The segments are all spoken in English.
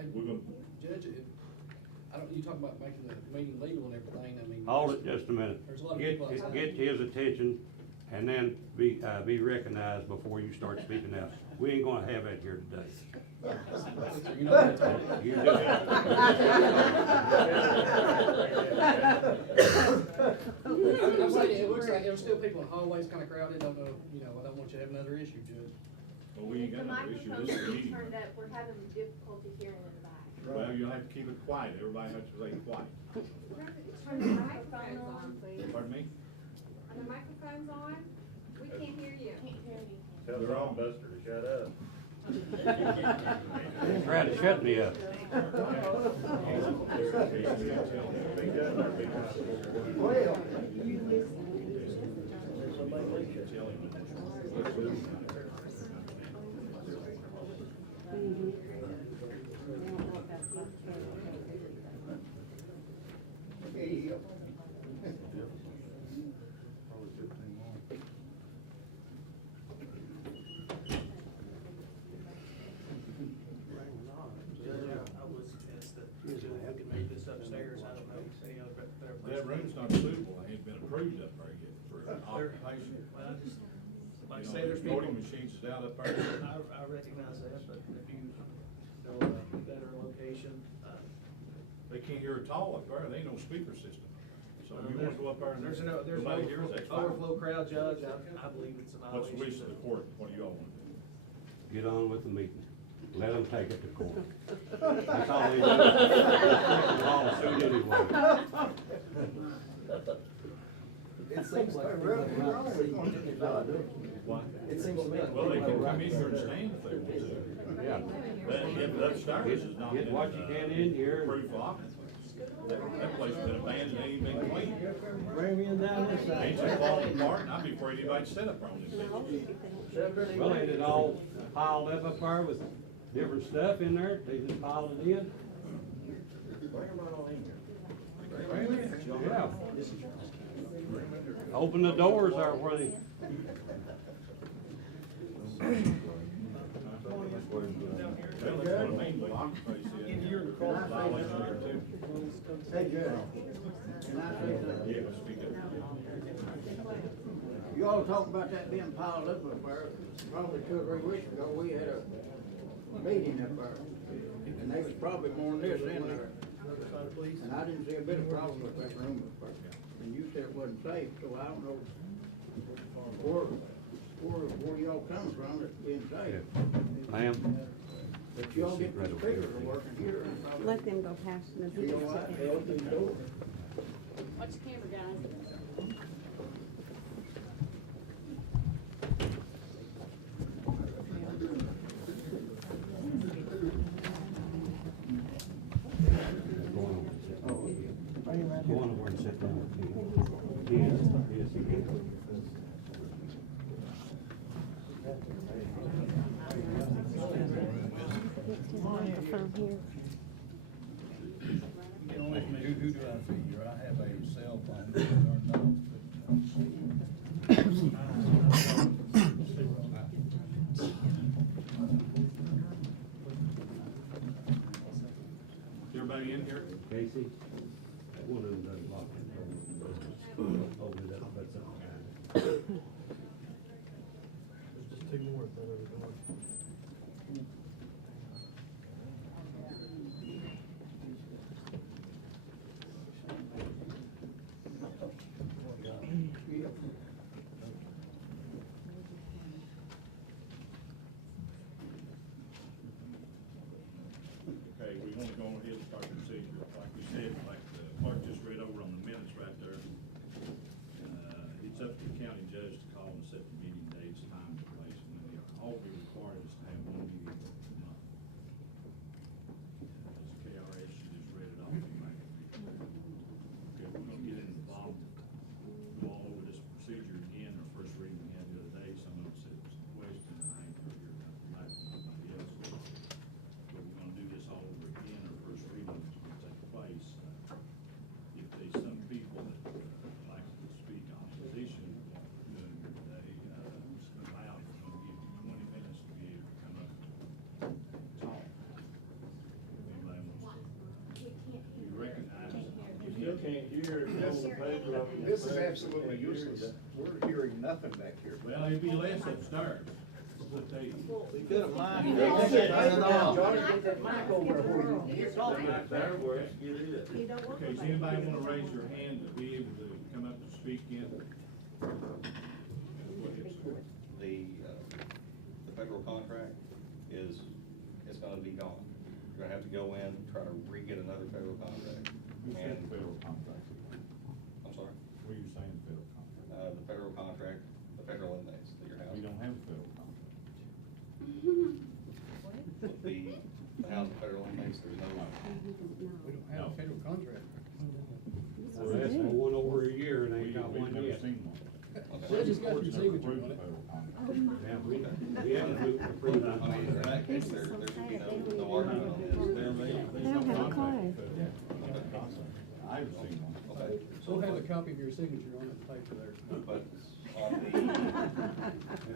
Hey, We're gonna, Judge, you talk about making the meeting legal and everything, I mean. Hold it just a minute. There's a lot of Get, people outside. get his attention and then be recognized before you start speaking out. We ain't gonna have that here today. You know what I'm talking about. You I'm saying, it looks like there was still people in hallways kinda crowded, don't know, you know, I don't want you to have another issue, Judge. well, we ain't got no issue, this is a meeting. Turned up, we're having difficulty hearing in the back. Well, you'll have to keep it quiet, everybody has to stay quiet. Turn the microphones on, please. Pardon me? Are the microphones on? We can't hear you. Can't hear you. Tell the wrong buster to shut up. They're trying to shut me up. I would suggest that we can move this upstairs, I don't know, any other better place. That room's not suitable, it ain't been approved up there yet for occupation. Well, like I You say, know, there's voting people, machines is out up there. I recognize that, but if you know a better location, They can't hear at all up there, there ain't no speaker system. So you wanna go up there and there's no nobody hears, that's fine. overflow crowd, Judge, I believe it's a What's violation. the wish of the court, what do y'all wanna do? Get on with the meeting. Let them take it to court. That's all they do. It's all a suit anyway. It seems like people have not seen What? it seems to me like Well, they people can have come in here and right. stand if they want to. Yeah. But if upstairs is not. Get what you can in here. Proof of occupancy. That place has been abandoned, ain't even been cleaned. Bring me in down this side. Ain't you falling apart, and I'd be afraid anybody'd sit up there on this thing. Well, ain't it all piled up there with different stuff in there? They just piled it in? Yeah. Open the doors there where they. Well, that's what I mean, with occupancy. Violation here too. Hey, Judge, can I say something? Yeah, but speak up. You all talk about that being piled up there. Probably 2 or 3 weeks ago, we had a meeting up there. And there was probably more than this in there. And I didn't see a bit of problem with that room up there. And you said it wasn't safe, so I don't know where y'all come from that's being safe. Ma'am? But y'all get the speakers are working here and probably. Let them go past and Be all right, they open the door. Watch the camera, guys. Go on over and sit down with me. Yes, you can. Microphone here. Who do I figure? I have a cell phone. Everybody in here? Casey, that one of them doesn't lock it. Open it up, that's all. Just 2 more if they're going. Okay, we want to go ahead and start the procedure. Like we said, like the clerk just read over on the minutes right there. It's up to the county judge to call and set the meeting dates, times, and place. And all we require is to have 1 meeting a month. As KRS, she just read it off. Okay, we're gonna get into the bottom, go all over this procedure again. Our first reading we had the other day, some of them said it was a question, I ain't heard your nobody else. But we're gonna do this all over again. Our first reading is gonna take place. If there's some people that like to speak on this issue, can't hear, it's on the paper up in the This is paper. absolutely useless. We're hearing nothing back here. Well, it'd be less upstairs, that's what they. We could have mind. Johnny, get that mic over there where you can hear talking. Back there where it's get it. You don't want Okay, does anybody wanna raise their hand to be able to come up to speak in? Go ahead, sir. The federal contract is gonna be gone. You're gonna have to go in, try to re-get another federal contract. Who said And, federal contract? I'm sorry, What are you saying, federal contract? the federal contract, the federal inmates that you're We housing. don't have a federal contract. With the housing federal inmates, there's no, We don't have a federal contract. So that's been one over a year and ain't got We've one never yet. seen one. They just got your Court's never signature approved on a it. federal contract. Yeah, we haven't approved that I mean, in contract. that case, there should be no argument on this. They don't have a clue. I haven't seen one. Okay, So we'll have a copy of your signature on the paper there. but on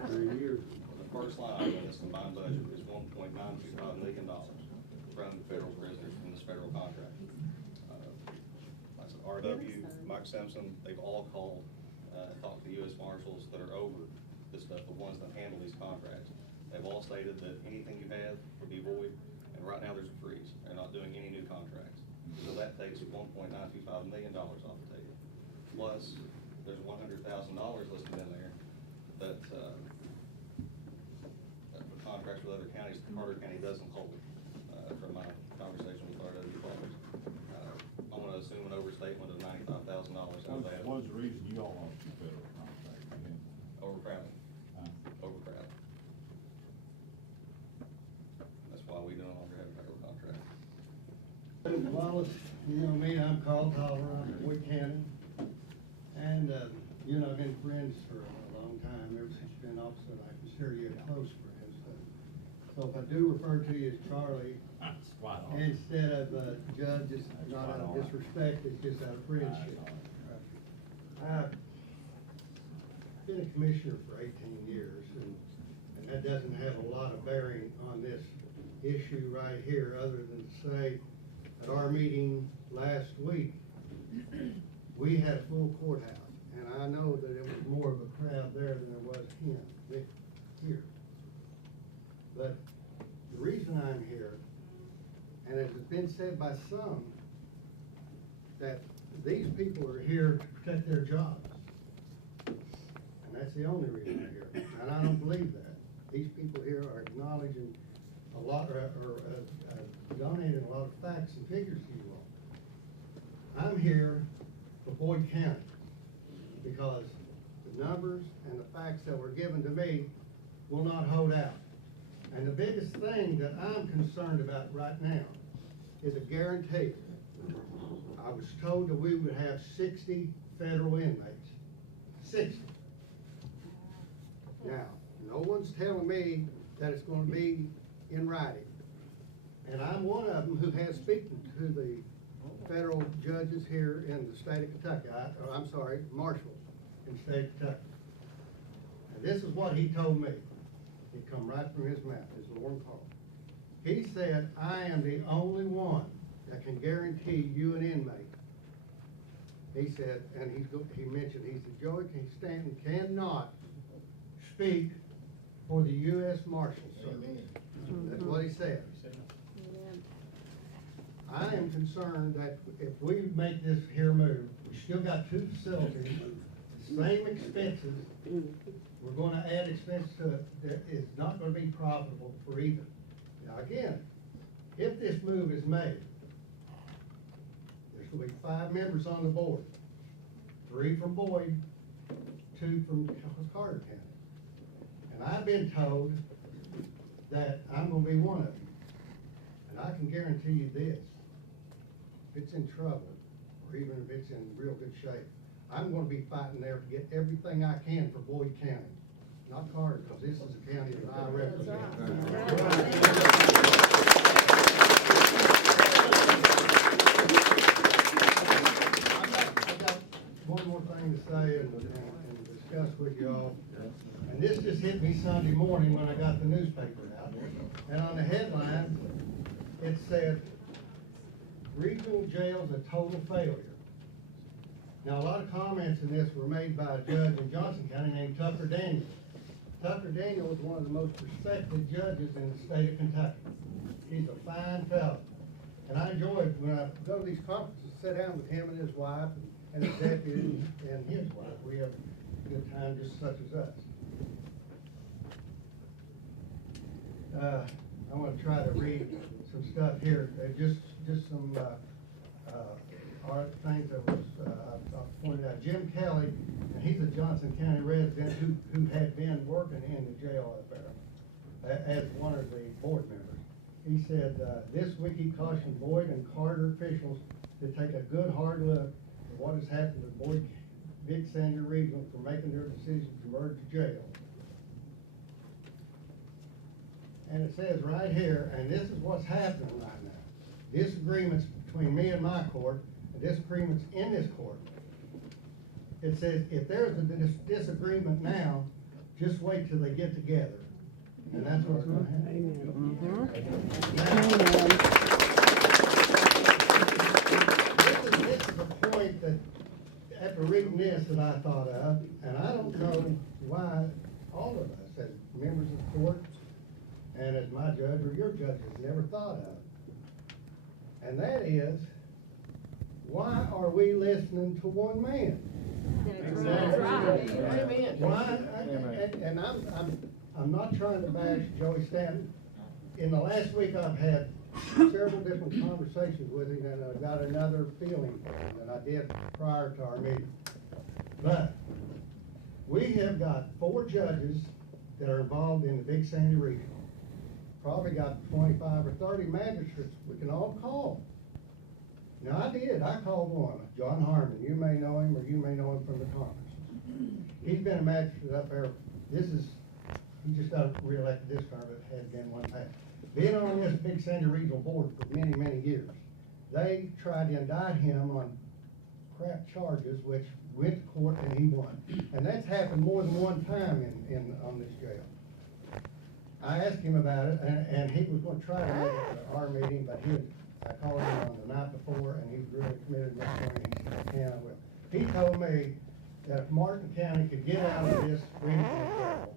After a year. the first line item in this combined budget is $1.925 million from the federal prisoners from this federal contract. Like I said, RW, Mike Simpson, they've all called, talked to the U.S. Marshals that are over this stuff, the ones that handle these contracts. They've all stated that anything you have would be void, and right now there's a freeze. They're not doing any new contracts. So that takes $1.925 million off the table. Plus, there's $100,000 listed in there that, for contracts with other counties, Carter County doesn't hold, from my conversation with RW Ballers. I'm gonna assume an overstatement of $95,000 out of that. What was the reason you all lost the federal contract again? Overcrowding, Huh? overcrowding. That's why we no longer have a federal contract. Judge Wallace, you know me, I'm called Tolliver, I'm from Wood County. And, you know, I've been friends for a long time, ever since you've been officer, I consider you a close friend. So if I do refer to you as Charlie, instead of Judge, it's not out of disrespect, it's just out of friendship. I've been a commissioner for 18 years, and that doesn't have a lot of bearing on this issue right here, other than to say, at our meeting last week, we had a full courthouse, and I know that it was more of a crowd there than there was here. But the reason I'm here, and as has been said by some, that these people are here to protect their jobs. And that's the only reason I'm here, and I don't believe that. These people here are acknowledging a lot, or donating a lot of facts and figures to you all. I'm here for Boyd County, because the numbers and the facts that were given to me will not hold out. And the biggest thing that I'm concerned about right now is a guarantee. I was told that we would have 60 federal inmates. 60. Now, no one's telling me that it's gonna be in writing. And I'm one of them who has spoken to the federal judges here in the state of Kentucky, marshals in the state of Kentucky. And this is what he told me. It come right from his mouth, his Lauren Paul. He said, I am the only one that can guarantee you an inmate. He said, and he mentioned, he said, Joey Stanton cannot speak for the U.S. Marshals Service. That's what he said. I am concerned that if we make this here move, we still got two facilities, same expenses. We're gonna add expense to it that is not gonna be profitable for either. Now again, if this move is made, there's gonna be 5 members on the board, 3 from Boyd, 2 from Carter County. And I've been told that I'm gonna be one of them. And I can guarantee you this, if it's in trouble, or even if it's in real good shape, I'm gonna be fighting there to get everything I can for Boyd County, not Carter, because this is a county that I represent. I got one more thing to say and discuss with you all. And this just hit me Sunday morning when I got the newspaper out. And on the headline, it said, regional jail's a total failure. Now, a lot of comments in this were made by a judge in Johnson County named Tucker Daniels. Tucker Daniels is one of the most respected judges in the state of Kentucky. He's a fine fellow. And I enjoy it when I go to these conferences, sit down with him and his wife and his deputy and his wife. We have a good time just such as us. I want to try to read some stuff here, just some things that was I pointed out. Jim Kelly, and he's a Johnson County resident who had been working in the jail up there as one of the board members. He said, this week he cautioned Boyd and Carter officials to take a good hard look at what has happened with Boyd Big Sandy Regional for making their decision to merge the jail. And it says right here, and this is what's happening right now. Disagreements between me and my court, and disagreements in this court. It says, if there's a disagreement now, just wait till they get together. And that's what's going to happen. This is the point that, after reading this, that I thought of, and I don't know why all of us, as members of the court, and as my judge or your judges never thought of. And that is, why are we listening to one man? That's right. Amen. Why? And I'm not trying to bash Joey Stanton. In the last week, I've had several different conversations with him, and I got another feeling than I did prior to our meeting. But we have got 4 judges that are involved in the Big Sandy Regional. Probably got 25 or 30 magistrates we can all call. Now, I called one, John Harmon. You may know him, or you may know him from the conference. He's been a magistrate up there. He just got reelected this term, but had been one past. Been on this Big Sandy Regional Board for many, many years. They tried to indict him on crap charges, which went to court and he won. And that's happened more than one time on this jail. I asked him about it, and he was going to try to make it to our meeting, but I called him on the night before, and he was really committed this morning. He said, "I can, I will." He told me that if Martin County could get out of this regional jail,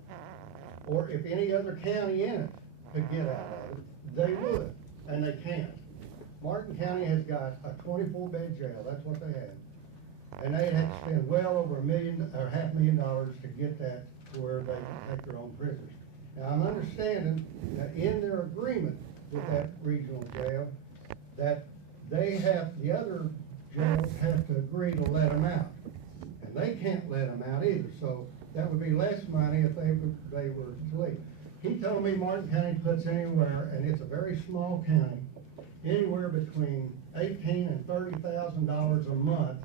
or if any other county in it could get out of it, they would, and they can't. Martin County has got a 24-bed jail. That's what they had. And they had to spend well over $1 million or $500,000 to get that to where they can take their own prisoners. Now, I'm understanding that in their agreement with that regional jail, that the other jails have to agree to let them out. And they can't let them out either, so that would be less money if they were to leave. He told me Martin County puts anywhere, and it's a very small county, anywhere between $18,000 and $30,000 a month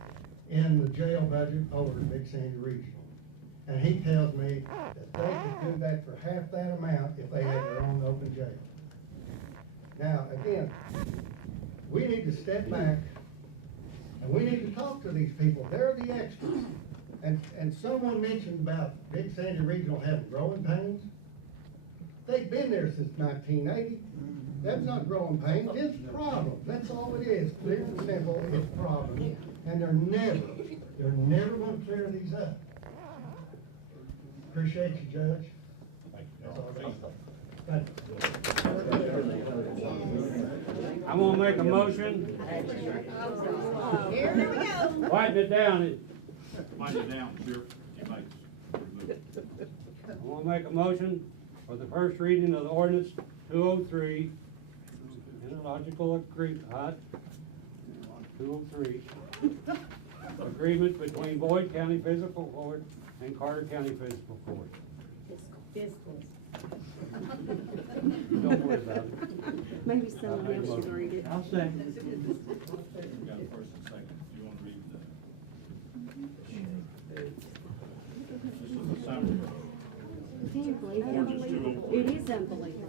in the jail budget over the Big Sandy Regional. And he tells me that they could do that for half that amount if they had their own open jail. Now, again, we need to step back and we need to talk to these people. They're the experts. And someone mentioned about Big Sandy Regional having growing pains. They've been there since 1980. That's not growing pains, it's problems. That's all it is, clear and simple, it's problems. And they're never gonna clear these up. Appreciate you, Judge. Thank you. I'm gonna make a motion. Here we go. Write it down. Write it down, Sheriff. You make it. I'm gonna make a motion for the first reading of the ordinance 203. Interlogical agreement, 203. Agreement between Boyd County Fiscal Court and Carter County Fiscal Court. Fiscal. Don't worry about it. Maybe someone else should read it. I'll say. We got a first and second. You want to read this is a summary. Can you believe it? It is unbelievable.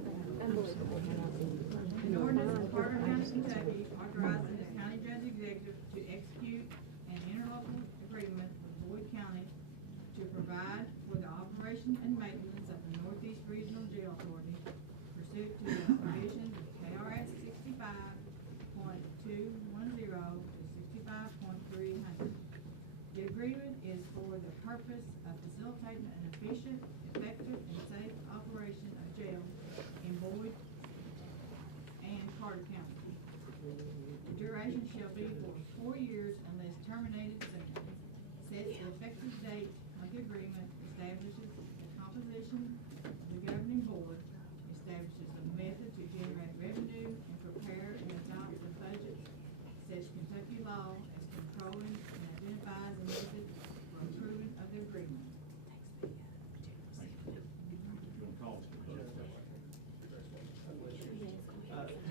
An ordinance of Carter County, Kentucky, authorizing the county judge executive to execute an interlocal agreement with Boyd County to provide for the operation and maintenance of the Northeast Regional Jail Authority pursuant to the provisions of KRS 65.210 to 65.300. purpose of facilitating an efficient, effective, and safe operation of jail in Boyd and Carter County. The duration shall be for 4 years unless terminated sooner. Sets the effective date of the agreement, establishes the composition of the governing board, establishes a method to generate revenue and prepare and adopt the budget, sets Kentucky law as controlling and identifies a method for improvement of the agreement.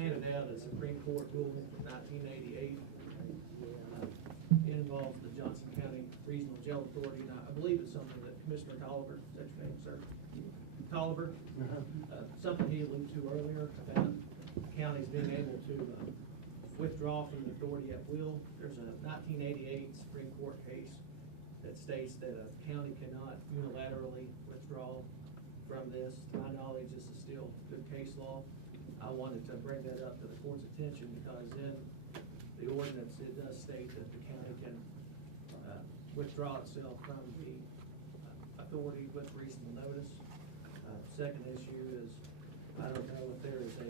Handed out a Supreme Court ruling from 1988. It involves the Johnson County Regional Jail Authority, and I believe it's something that Commissioner Tolliver, is that your name, sir? Tolliver, something he alluded to earlier about counties being able to withdraw from the authority at will. There's a 1988 Supreme Court case that states that a county cannot unilaterally withdraw from this. To my knowledge, this is still good case law. I wanted to bring that up to the court's attention because in the ordinance, it does state that the county can withdraw itself from the authority with reasonable notice. Second issue is, I don't know if there is a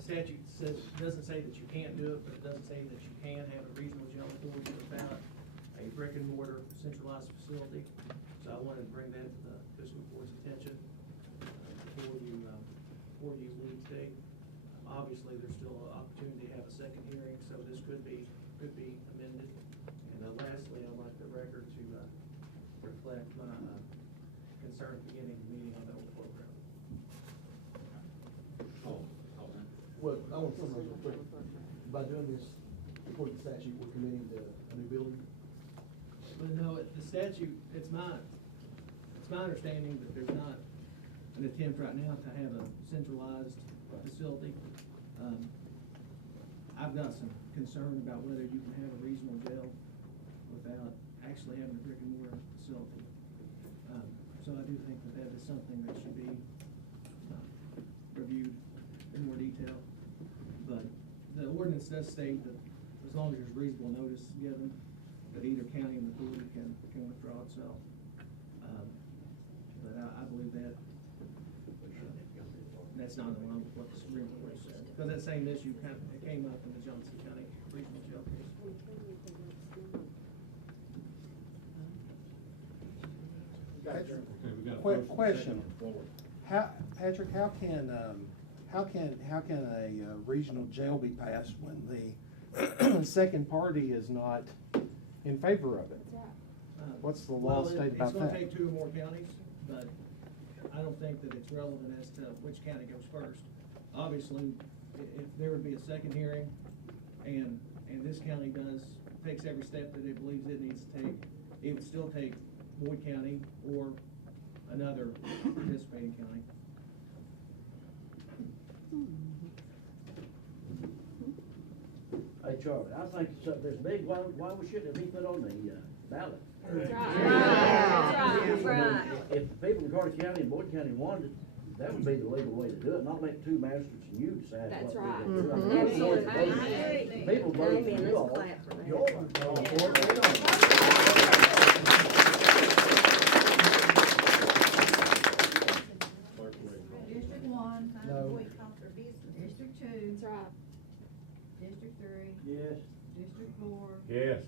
statute says, doesn't say that you can't do it, but it doesn't say that you can have a regional jail authority without a brick and mortar centralized facility. So I wanted to bring that to the fiscal court's attention before you leave today. Obviously, there's still an opportunity to have a second hearing, so this could be amended. And lastly, I'd like the record to reflect my concern at the beginning of the meeting on the old program. Well, I want to summarize real quick. By doing this, according to statute, we're committing to a new building. But no, the statute, it's my understanding that there's not an attempt right now to have a centralized facility. I've got some concern about whether you can have a regional jail without actually having a brick and mortar facility. So I do think that is something that should be reviewed in more detail. But the ordinance does state that as long as there's reasonable notice given, that either county and authority can withdraw itself. But I believe that that's not in line with what the Supreme Court said. Because that same issue it came up in the Johnson County Regional Jail case. Quick question. Patrick, how can a regional jail be passed when the second party is not in favor of it? What's the law state about that? It's gonna take 2 or more counties, but I don't think that it's relevant as to which county goes first. Obviously, if there would be a second hearing and this county takes every step that it believes it needs to take, it would still take Boyd County or another participating county. Hey, Charlie, I think it's something this big, why we shouldn't have been put on the ballot? That's right. That's right. If the people in Carter County and Boyd County wanted it, that would be the legal way to do it, not let 2 magistrates and you decide That's what right. we're gonna do. Absolutely. People vote for Amen. you Let's all. clap for that. Y'all aren't calling for it, they don't. District 1. No. District 2. That's right. District 3. Yes. District 4. Yes.